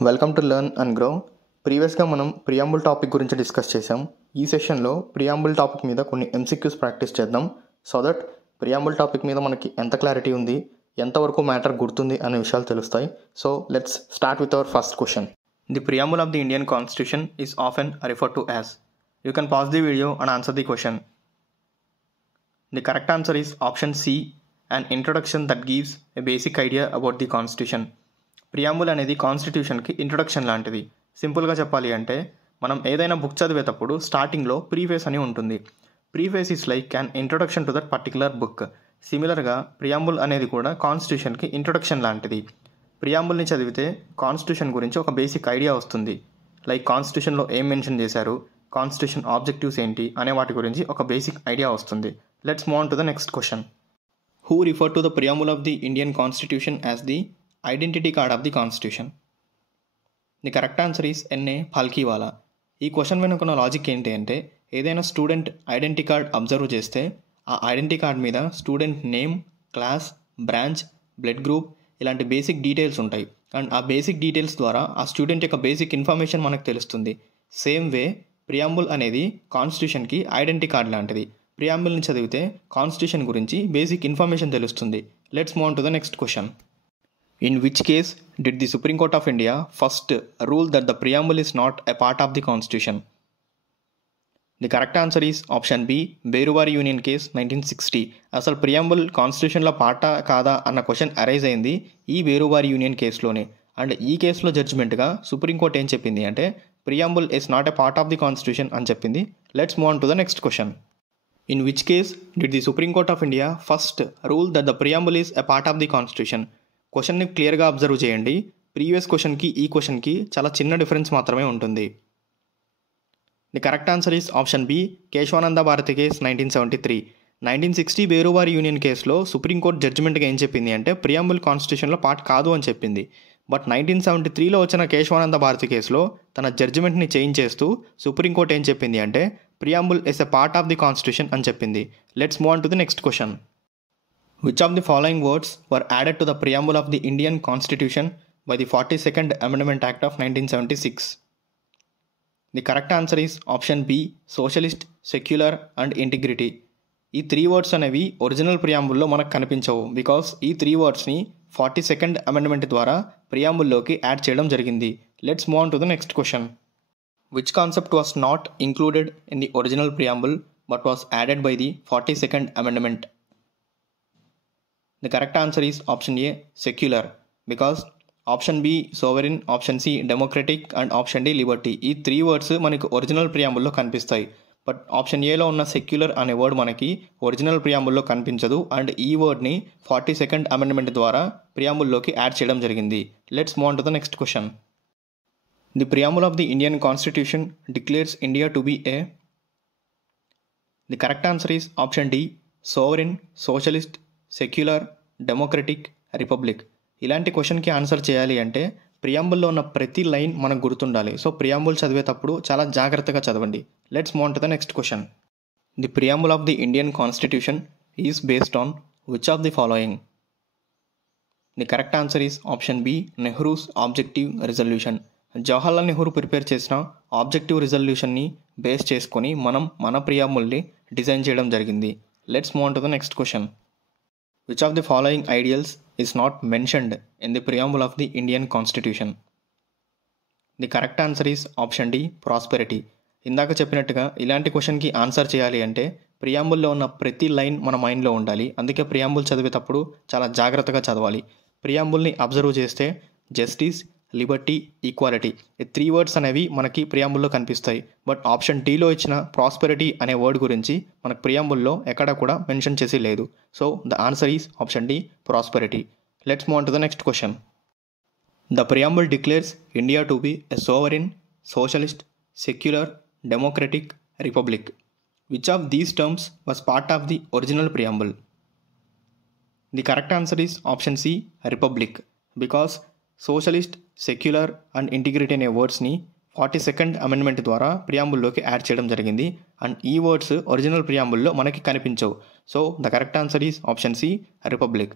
Welcome to learn and grow. ప్రీవియస్గా మనం preamble topic గురించి డిస్కస్ చేసాం. ఈ సెషన్లో ప్రియాంబుల్ టాపిక్ మీద కొన్ని ఎంసీక్యూస్ ప్రాక్టీస్ చేద్దాం. సో దట్ ప్రియాంబుల్ టాపిక్ మీద మనకి ఎంత క్లారిటీ ఉంది, ఎంతవరకు మ్యాటర్ గుర్తుంది అనే విషయాలు తెలుస్తాయి. So let's start with our first question. The preamble of the Indian constitution is often referred to as. You can pause the video and answer the question. The correct answer is option C, an introduction that gives a basic idea about the constitution. Preamble అనేది కాన్స్టిట్యూషన్కి introduction లాంటిది. సింపుల్గా చెప్పాలి అంటే మనం ఏదైనా book చదివేటప్పుడు స్టార్టింగ్లో preface అని ఉంటుంది. Preface is like an introduction to that particular book. సిమిలర్గా ప్రియాంబుల్ అనేది కూడా కాన్స్టిట్యూషన్కి ఇంట్రొడక్షన్ లాంటిది. ప్రియాంబుల్ని చదివితే కాన్స్టిట్యూషన్ గురించి ఒక బేసిక్ ఐడియా వస్తుంది. లైక్ కాన్స్టిట్యూషన్లో ఏం మెన్షన్ చేశారు, కాన్స్టిట్యూషన్ ఆబ్జెక్టివ్స్ ఏంటి అనే వాటి గురించి ఒక బేసిక్ ఐడియా వస్తుంది. Let's move on to the next question. Who referred to the preamble of the Indian Constitution as the identity card of the Constitution? The correct answer is N.A. Phalkiwala. ఈ question వెనుకున్న logic ఏంటి అంటే ఏదైనా student identity card observe చేస్తే ఆ identity card మీద student name, class, branch, blood group ఇలాంటి basic details ఉంటాయి. అండ్ ఆ బేసిక్ డీటెయిల్స్ ద్వారా ఆ స్టూడెంట్ యొక్క బేసిక్ ఇన్ఫర్మేషన్ మనకు తెలుస్తుంది. సేమ్ వే ప్రియాంబుల్ అనేది కాన్స్టిట్యూషన్కి ఐడెంటిటీ కార్డ్ లాంటిది. ప్రియాంబుల్ని చదివితే కాన్స్టిట్యూషన్ గురించి బేసిక్ ఇన్ఫర్మేషన్ తెలుస్తుంది. Let's move on to the next question. In which case did the supreme court of India first rule that the preamble is not a part of the constitution? The correct answer is option B, Berubari union case 1960. అసలు preamble కాన్స్టిట్యూషన్లో పార్టా కాదా అన్న question arise అయింది ఈ బేరువారి union కేసులోనే. And ఈ కేసులో జడ్జిమెంట్గా supreme court ఏం చెప్పింది అంటే preamble is not a part of the constitution అని చెప్పింది. Let's move on to the next question. In which case did the Supreme Court of India first rule that the preamble is a part of the constitution? క్వశ్చన్ని క్లియర్గా observe చేయండి. Previous క్వశ్చన్కి ఈ క్వశ్చన్కి చాలా చిన్న డిఫరెన్స్ మాత్రమే ఉంటుంది. The correct answer is option B, Kesavananda Bharati case 1973. 1960 Berubari union కేసులో సుప్రీంకోర్టు జడ్జిమెంట్గా ఏం చెప్పింది అంటే ప్రియాంబుల్ కాన్స్టిట్యూషన్లో పార్ట్ కాదు అని చెప్పింది. బట్ 1973లో వచ్చిన కేశవానంద భారతి కేసులో తన జడ్జిమెంట్ని చేంజ్ చేస్తూ సుప్రీంకోర్టు ఏం చెప్పింది అంటే preamble is a part of the constitution అని చెప్పింది. Let's move on to the next question. Which of the following words were added to the preamble of the Indian constitution by the 42nd amendment act of 1976? The correct answer is option B, socialist, secular and integrity. ఈ 3 words అనేవి original ప్రియాంబుల్లో మనకు కనిపించవు. Because ఈ 3 వర్డ్స్ని 42nd amendment ద్వారా ప్రియాంబుల్లోకి add చేయడం జరిగింది. Let's move on to the next question. Which concept was not included in the original preamble but was added by the 42nd amendment? The correct answer is option A, secular, because option B, sovereign, option C, democratic and option D, liberty. ఈ 3 words మనకి original ప్రియాంబుల్లో కనిపిస్తాయి. But option ఏలో ఉన్న secular అనే word మనకి original ప్రియాంబుల్లో కనిపించదు. And ఈ వర్డ్ని 42nd amendment ద్వారా ప్రియాంబుల్లోకి యాడ్ చేయడం జరిగింది. Let's move on to the next question. The preamble of the Indian Constitution declares India to be a. The correct answer is option D, sovereign, socialist, secular, democratic, republic. ఇలాంటి క్వశ్చన్కి answer చేయాలి అంటే ప్రియాంబుల్లో ఉన్న ప్రతి line మనకు గుర్తుండాలి. So preamble చదివేటప్పుడు చాలా జాగ్రత్తగా చదవండి. Let's move on to the next question. The preamble of the Indian constitution is based on which of the following? The correct answer is option B, Nehru's objective resolution. Jawaharlal Nehru prepare చేసిన objective రిజల్యూషన్ని base చేసుకొని మనం మన ప్రియాంబుల్ని design చేయడం జరిగింది. Let's move on to the next question. Which of the following ideals is not mentioned in the preamble of the Indian constitution? The correct answer is option D, prosperity. ఇందాక చెప్పినట్టుగా ఇలాంటి క్వశ్చన్కి ఆన్సర్ చేయాలి అంటే ప్రియాంబుల్లో ఉన్న ప్రతి లైన్ మన మైండ్లో ఉండాలి. అందుకే ప్రియాంబుల్ చదివేటప్పుడు చాలా జాగ్రత్తగా చదవాలి. ప్రియాంబుల్ని అబ్జర్వ్ చేస్తే జస్టిస్, లిబర్టీ, ఈక్వాలిటీ ఈ 3 వర్డ్స్ అనేవి మనకి ప్రియాంబుల్లో కనిపిస్తాయి. బట్ ఆప్షన్ డీలో ఇచ్చిన ప్రాస్పెరిటీ అనే వర్డ్ గురించి మనకు ప్రియాంబుల్లో ఎక్కడా కూడా మెన్షన్ చేసి లేదు. So the answer is option D, prosperity. Let's move on to the next question. The preamble declares India to be a sovereign, socialist, secular, democratic, republic. Which of these terms was part of the original preamble? The correct answer is option C, republic. Because socialist, secular and integrity అనే వర్డ్స్ని 42nd amendment ద్వారా ప్రియాంబుల్లోకి add చేయడం జరిగింది. And ఈ words original ప్రియాంబుల్లో మనకి కనిపించవు. So the correct answer is option C, republic.